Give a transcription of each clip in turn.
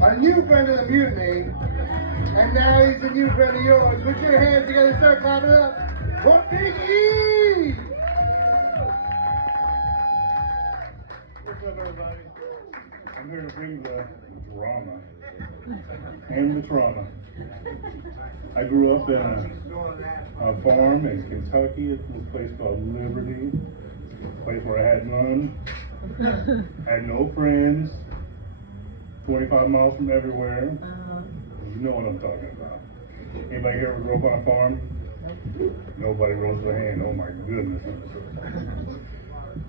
a new friend of the mutiny, and now he's a new friend of yours. Put your hands together, start clapping it up for Big E! What's up, everybody? I'm here to bring the drama and the trauma. I grew up in a farm in Kentucky. It's a place called Liberty. A place where I had none. Had no friends. 25 miles from everywhere. You know what I'm talking about. Anybody here ever grew up on a farm? Nobody rose their hand. Oh my goodness.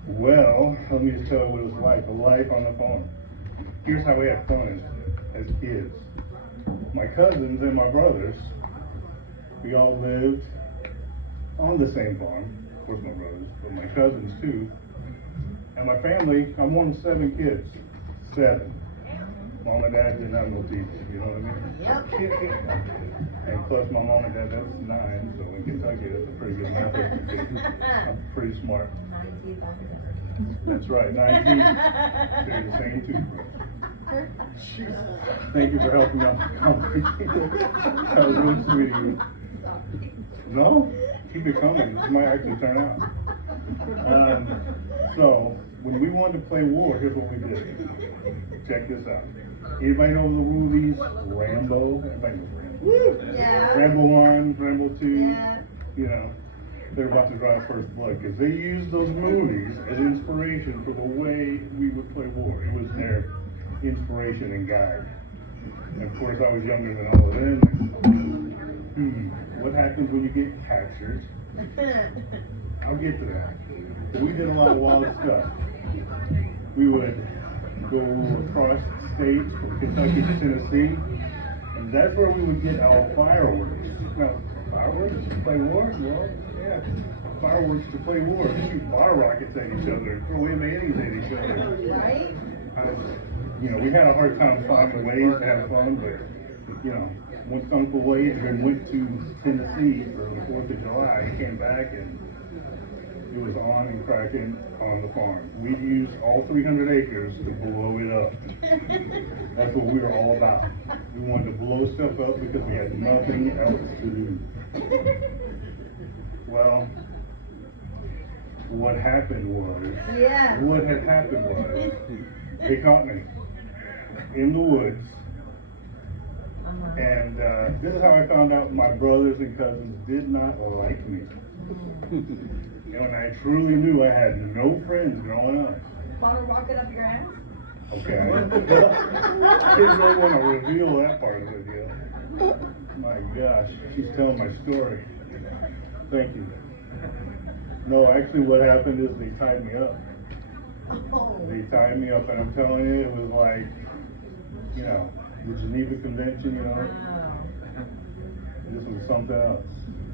Well, let me just tell you what it was like. Life on the farm. Here's how we had fun as kids. My cousins and my brothers, we all lived on the same farm. Of course my brothers, but my cousins too. And my family, I'm one of 7 kids. 7. Mom and dad didn't have no teeth, you know what I mean? Yep. And plus my mom and dad, that's 9, so in Kentucky that's a pretty good math education. I'm pretty smart. 9 teeth altogether. That's right, 9 teeth. They're the same toothbrush. Thank you for helping out my conversation. That was really sweet of you. No? Keep it coming. This might actually turn out. So, when we wanted to play war, here's what we did. Check this out. Anybody know the movies Rambo? Everybody knows Rambo. Yeah. Rambo 1, Rambo 2. Yeah. You know, they're about to draw first blood because they used those movies as inspiration for the way we would play war. It was their inspiration and guide. And of course, I was younger than all of them. What happens when you get captured? I'll get to that. But we did a lot of wild stuff. We would go across states from Kentucky to Tennessee, and that's where we would get our fireworks. Now, fireworks to play war? Well, yeah. Fireworks to play war. We shoot fire rockets at each other, throw M80s at each other. Right? You know, we had a hard time finding ways to have fun, but, you know, once Uncle Adrian went to Tennessee for the 4th of July, he came back and it was on and cracking on the farm. We'd use all 300 acres to blow it up. That's what we were all about. We wanted to blow stuff up because we had nothing else to do. Well, what happened was, what had happened was, they caught me in the woods. And this is how I found out my brothers and cousins did not like me. And when I truly knew I had no friends growing up. Want to rock it up your ass? Okay, I didn't really want to reveal that part of the deal. My gosh, she's telling my story. Thank you. No, actually what happened is they tied me up. They tied me up, and I'm telling you, it was like, you know, the Geneva Convention, you know. This was something else.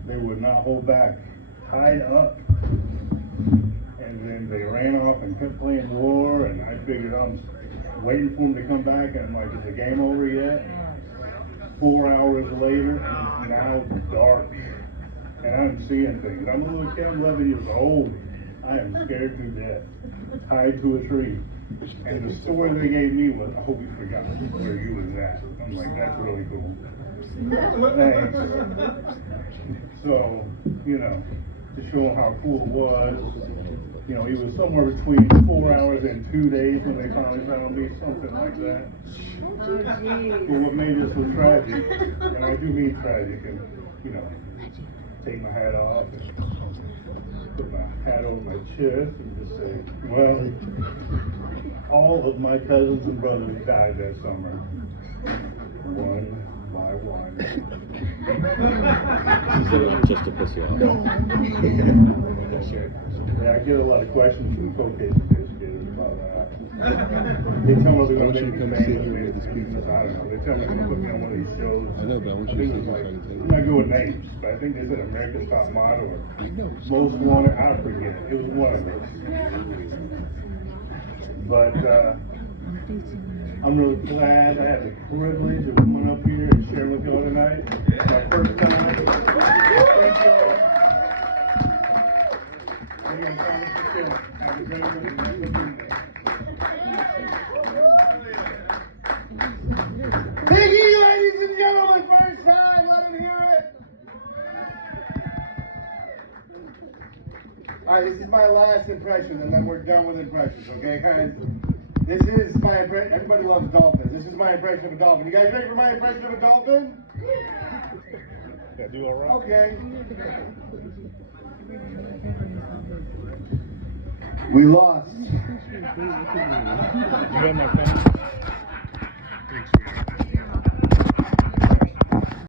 They would not hold back. Tied up. And then they ran off and kept playing war, and I figured I'm waiting for them to come back, and I'm like, is the game over yet? 4 hours later, and now it's dark. And I'm seeing things. I'm a little kid, I'm 11 years old. I am scared to death. Tied to a tree. And the story they gave me was, I hope you forgot where you was at. I'm like, that's really cool. Thanks. So, you know, to show them how cool it was, you know, it was somewhere between 4 hours and 2 days when they finally found me, something like that. But what made this so tragic, and I do mean tragic, and, you know, take my hat off and put my hat over my chest and just say, well, all of my cousins and brothers died that summer, one by one. She said it just to piss you off. Yeah, I get a lot of questions from cocaine investigators about that. They tell me they're going to make me famous. I don't know. They tell me they're going to put me on one of these shows. I know, but I want you to see this. I'm not good with names, but I think they said America's Top Model or Most Wanted. I forget. It was one of those. But I'm really glad I had the privilege of coming up here and sharing with y'all tonight. My first time. Thank y'all. Have a great day. Big E, ladies and gentlemen, first time, let him hear it. Alright, this is my last impression, and then we're done with impressions, okay, guys? This is my impression. Everybody loves dolphins. This is my impression of a dolphin. You guys ready for my impression of a dolphin? Yeah, do all right. Okay. We lost. You got my phone? Thanks, man.